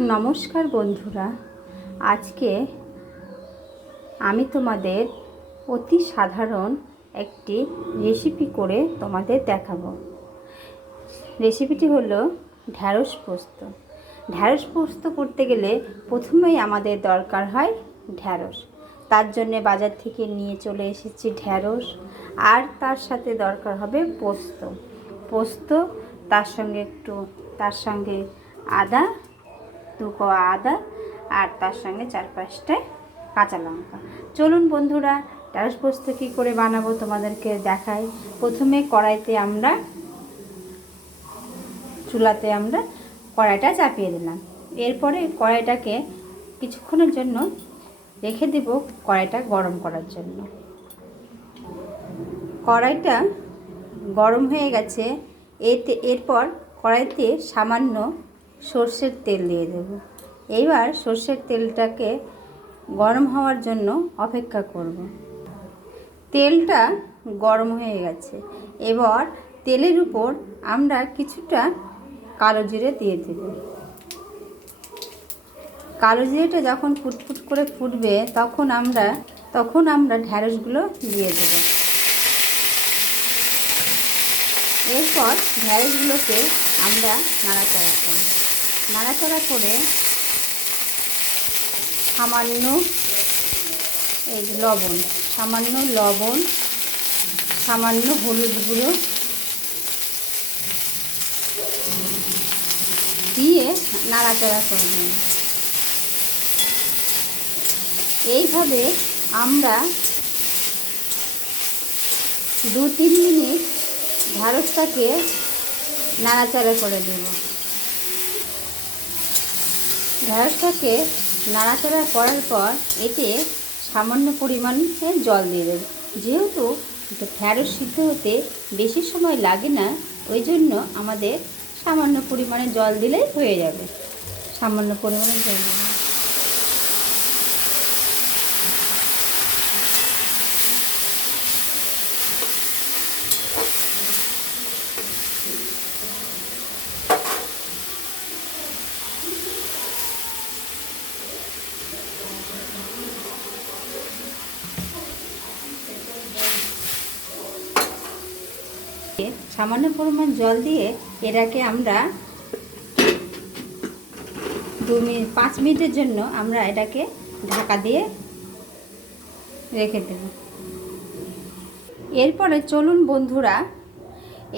নমস্কার বন্ধুরা, আজকে আমি তোমাদের অতি সাধারণ একটি রেসিপি করে তোমাদের দেখাবো। রেসিপিটি হলো ঢ্যাঁড়স পোস্ত। ঢ্যাঁড়স পোস্ত করতে গেলে প্রথমেই আমাদের দরকার হয় ঢ্যাঁড়স। তার জন্যে বাজার থেকে নিয়ে চলে এসেছি ঢ্যাঁড়স, আর তার সাথে দরকার হবে পোস্ত, তার সঙ্গে আদা, 2 কোয়া আদা, আর তার সঙ্গে 4-5টা কাঁচা লঙ্কা। চলুন বন্ধুরা, ঢ্যাঁড়স পোস্ত কী করে বানাবো তোমাদেরকে দেখাই। প্রথমে চুলাতে আমরা কড়াইটা চাপিয়ে দিলাম। এরপরে কড়াইটাকে কিছুক্ষণের জন্য রেখে দেব কড়াইটা গরম করার জন্য। কড়াইটা গরম হয়ে গেছে। এরপর কড়াইতে সামান্য সর্ষের তেল দিয়ে দেব। এইবার সর্ষের তেলটাকে গরম হওয়ার জন্য অপেক্ষা করব। তেলটা গরম হয়ে গেছে। এবার তেলের উপর আমরা কিছুটা কালো জিরে দিয়ে দেব। কালো জিরেটা যখন ফুটফুট করে ফুটবে তখন আমরা ঢ্যাঁড়সগুলো দিয়ে দেব। এরপর ঢ্যাঁড়সগুলোকে আমরা নাড়াচাড়া করে সামান্য লবণ, সামান্য হলুদ গুঁড়ো দিয়ে নাড়াচাড়া করে নেব। এইভাবে আমরা 2-3 মিনিট ঢ্যাঁড়সটাকে নাড়াচাড়া করে দেব। ঢ্যাঁড়সটাকে নাড়াচাড়া করার পর এতে সামান্য পরিমাণে জল দিয়ে দেব। যেহেতু ঢ্যাঁড়স সিদ্ধ হতে বেশি সময় লাগে না, ওই জন্য আমাদের সামান্য পরিমাণে জল দিলেই হয়ে যাবে। সামান্য পরিমাণে জল দেব। সামান্য পরিমাণ জল দিয়ে এটাকে আমরা 5 মিনিটের জন্য আমরা এটাকে ঢাকা দিয়ে রেখে দেব। এরপরে চলুন বন্ধুরা,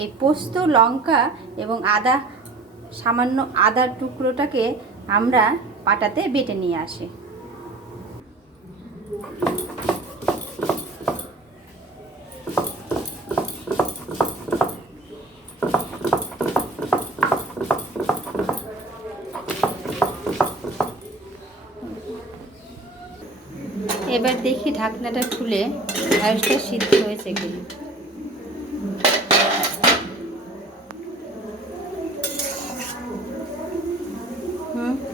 এই পোস্ত, লঙ্কা এবং সামান্য আদার টুকরোটাকে আমরা পাটাতে বেটে নিয়ে আসি। এবার দেখি ঢাকনাটা খুলে ঢ্যাঁড়সটা সিদ্ধ হয়েছে কিনা।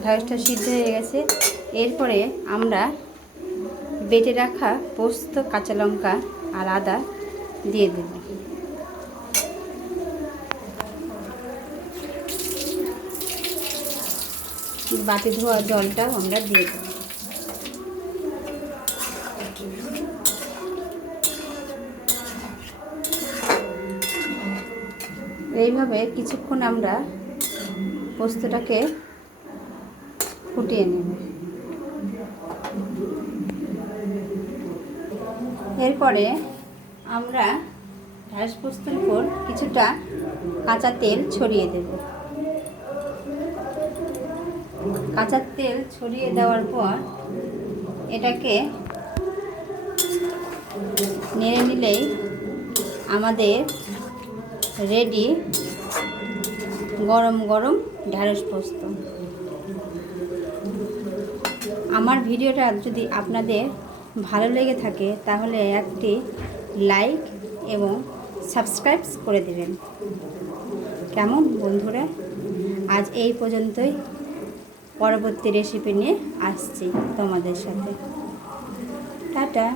ঢ্যাঁড়সটা সিদ্ধ হয়ে গেছে। এরপরে আমরা বেটে রাখা পোস্ত, কাঁচা লঙ্কা আর আদা দিয়ে দেব। বাটি ধোয়া জলটাও আমরা দিয়ে দেব। এইভাবে কিছুক্ষণ আমরা পোস্তটাকে ফুটিয়ে নেব। এরপরে আমরা ঢ্যাঁড়স পোস্তর উপর কিছুটা কাঁচা তেল ছড়িয়ে দেব। কাঁচা তেল ছড়িয়ে দেওয়ার পর এটাকে নেড়ে নিলেই আমাদের রেডি গরম গরম ঢ্যাঁড়স পোস্ত। আমার ভিডিওটা যদি আপনাদের ভালো লেগে থাকে তাহলে একটি লাইক এবং সাবস্ক্রাইব করে দেবেন। কেমন বন্ধুরা, আজ এই পর্যন্তই। পরবর্তী রেসিপি নিয়ে আসছি তোমাদের সাথে। টাটা।